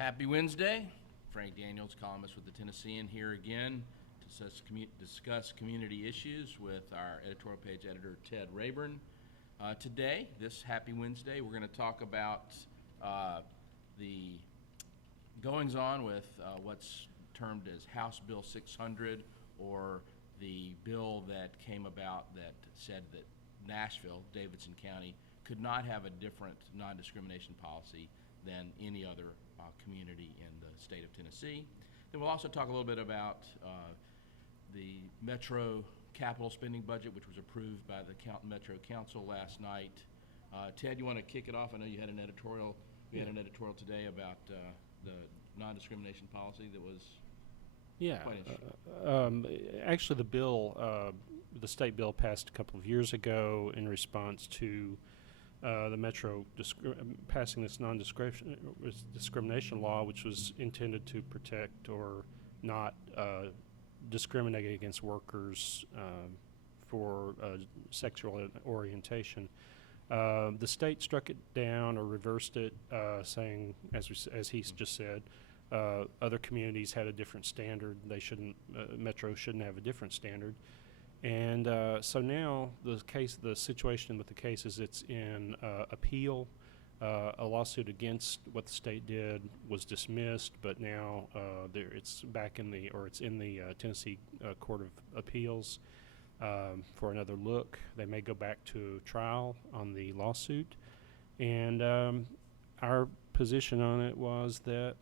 Happy Wednesday. Frank Daniels, columnist with the Tennessean, here again to discuss community issues with our editorial page editor, Ted Rayburn. Today, this Happy Wednesday, we're going to talk about the goings-on with what's termed as House Bill 600, or the bill that came about that said that Nashville, Davidson County, could not have a different non-discrimination policy than any other community in the state of Tennessee. Then we'll also talk a little bit about the Metro capital spending budget, which was approved by the Metro Council last night. Ted, you want to kick it off? I know you had an editorial. We had an editorial today about the non-discrimination policy that was quite interesting. Actually, the bill, the state bill passed a couple of years ago in response to the Metro passing this non-discrimination law, which was intended to protect or not discriminate against workers for sexual orientation. The state struck it down or reversed it, saying, as he just said, other communities had a different standard. They shouldn't. Metro shouldn't have a different standard. And so now the situation with the case is it's in appeal. A lawsuit against what the state did was dismissed, but now it's in the Tennessee Court of Appeals for another look. They may go back to trial on the lawsuit, and our position on it was that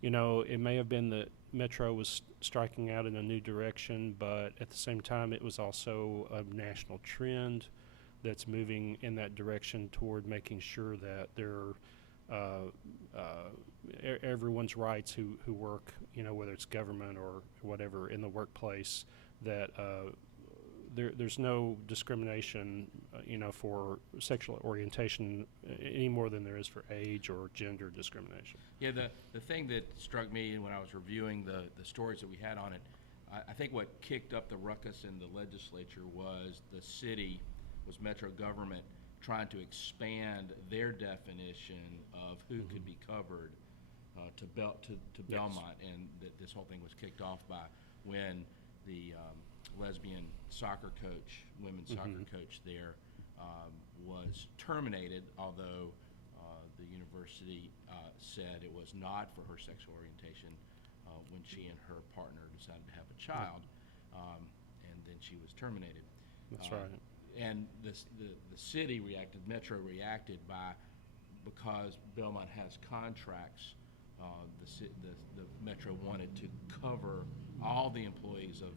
it may have been that Metro was striking out in a new direction, but at the same time it was also a national trend that's moving in that direction toward making sure that everyone's rights who work, whether it's government or whatever in the workplace, that there's no discrimination, for sexual orientation any more than there is for age or gender discrimination. Yeah, the thing that struck me when I was reviewing the stories that we had on it, I think what kicked up the ruckus in the legislature was Metro government trying to expand their definition of who could be covered to Belmont, and this whole thing was kicked off by when the lesbian soccer coach, women's soccer coach there, was terminated, although the university said it was not for her sexual orientation when she and her partner decided to have a child, and then she was terminated. That's right. And the city reacted, Metro reacted because Belmont has contracts, the Metro wanted to cover all the employees of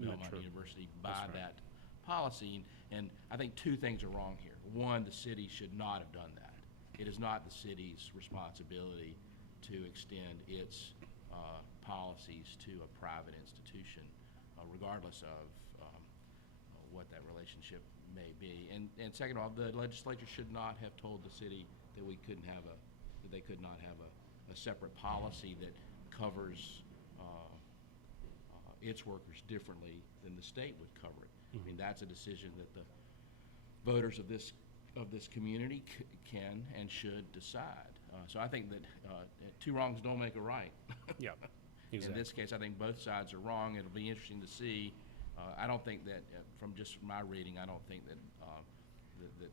Belmont University by that policy. And I think two things are wrong here. One, the city should not have done that. It is not the city's responsibility to extend its policies to a private institution, regardless of what that relationship may be. And second of all, the legislature should not have told the city that they could not have a separate policy that covers its workers differently than the state would cover it. I mean, that's a decision that the voters of this community can and should decide. So I think that two wrongs don't make a right. Yeah, exactly. In this case, I think both sides are wrong. It'll be interesting to see. I don't think that, from just my reading, I don't think that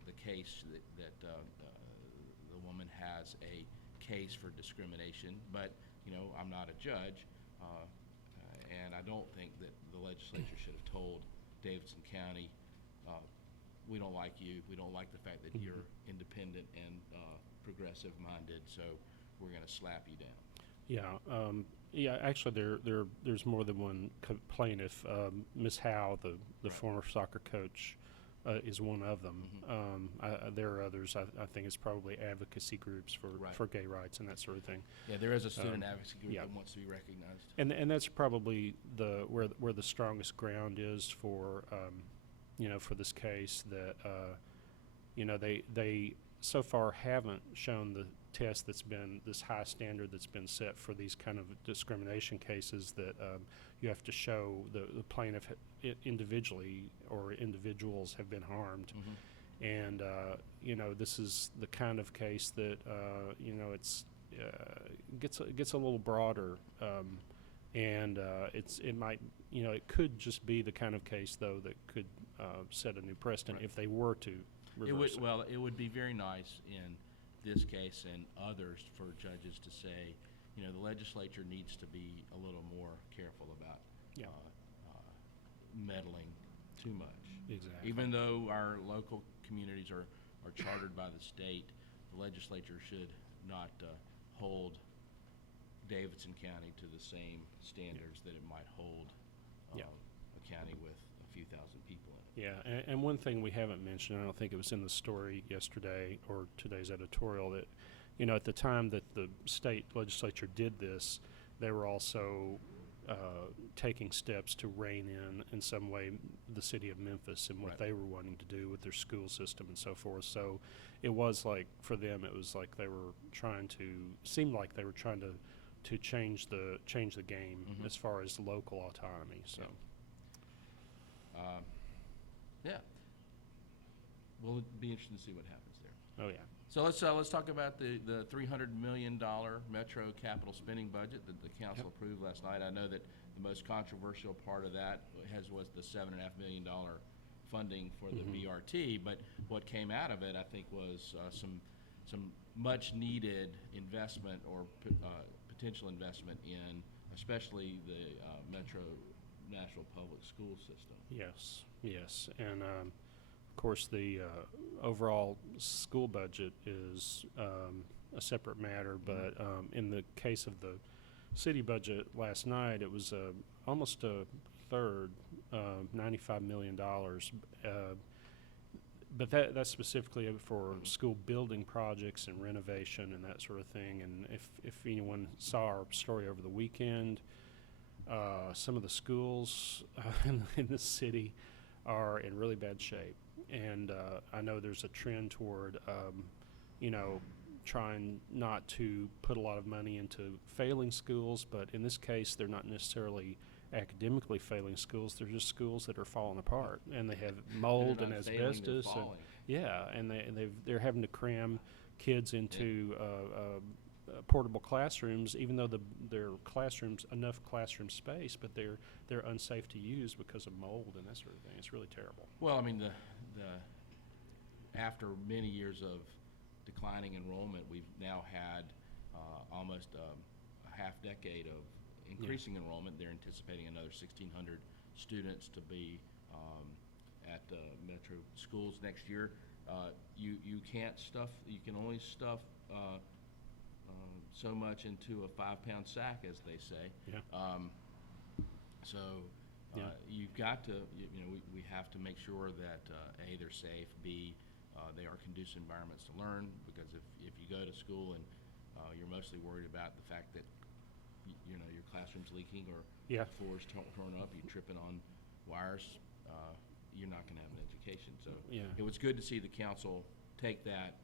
the case that the woman has a case for discrimination. But I'm not a judge, and I don't think that the legislature should have told Davidson County, we don't like you. We don't like the fact that you're independent and progressive-minded, so we're going to slap you down. Yeah. Actually, there's more than one plaintiff. Ms. Howe, the former soccer coach, is one of them. There are others. I think it's probably advocacy groups for gay rights and that sort of thing. Yeah, there is a student advocacy group that wants to be recognized. And that's probably where the strongest ground is for for this case, that they so far haven't shown the test that's been this high standard that's been set for these kind of discrimination cases, that you have to show the plaintiff individually or individuals have been harmed. And this is the kind of case that gets a little broader, and it might, it could just be the kind of case though that could set a new precedent if they were to reverse it. Well, it would be very nice in this case and others for judges to say, the legislature needs to be a little more careful about meddling too much. Exactly. Even though our local communities are chartered by the state, the legislature should not hold Davidson County to the same standards that it might hold a county with a few thousand people in it. Yeah, and one thing we haven't mentioned, I don't think it was in the story yesterday or today's editorial, that, at the time that the state legislature did this, they were also taking steps to rein in some way the city of Memphis and what they were wanting to do with their school system and so forth. So it was like, for them, it was like they were trying to change the game as far as local autonomy. So yeah, well, it'd be interesting to see what happens there. oh yeah. So let's talk about the $300 million Metro capital spending budget that the council approved last night. I know that the most controversial part of that was the $7.5 million funding for the BRT, but what came out of it, I think, was some much needed investment or potential investment in especially the Metro National Public School System. Yes, and of course the overall school budget is a separate matter, but in the case of the city budget last night, it was almost a third, $95 million. But that's specifically for school building projects and renovation and that sort of thing. And if anyone saw our story over the weekend, some of the schools in the city are in really bad shape. And I know there's a trend toward, trying not to put a lot of money into failing schools, but in this case, they're not necessarily academically failing schools. They're just schools that are falling apart, and they have mold and asbestos. And they're having to cram kids into portable classrooms, even though their classrooms enough classroom space, but they're unsafe to use because of mold and that sort of thing. It's really terrible. Well, I mean, the after many years of declining enrollment, we've now had almost a half decade of increasing enrollment. They're anticipating another 1,600 students to be at Metro schools next year. You can only stuff so much into a 5-pound sack, as they say. You've got to, we have to make sure that A, they're safe, B, they are conducive environments to learn, because if you go to school and you're mostly worried about the fact that your classroom's leaking or the floor's torn up, you're tripping on wires, you're not going to have an education. So it was good to see the council take that,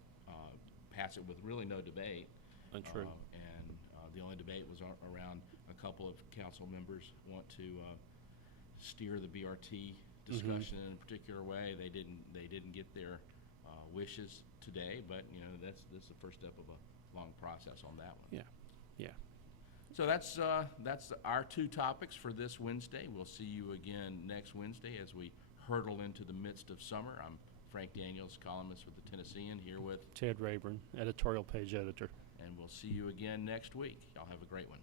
pass it with really no debate. Untrue. And the only debate was around a couple of council members want to steer the BRT discussion in a particular way. They didn't get their wishes today, but this is the first step of a long process on that one. Yeah. So that's our two topics for this Wednesday. We'll see you again next Wednesday as we hurtle into the midst of summer. I'm Frank Daniels, columnist with the Tennessean, here with Ted Rayburn, editorial page editor. And we'll see you again next week. Y'all have a great one.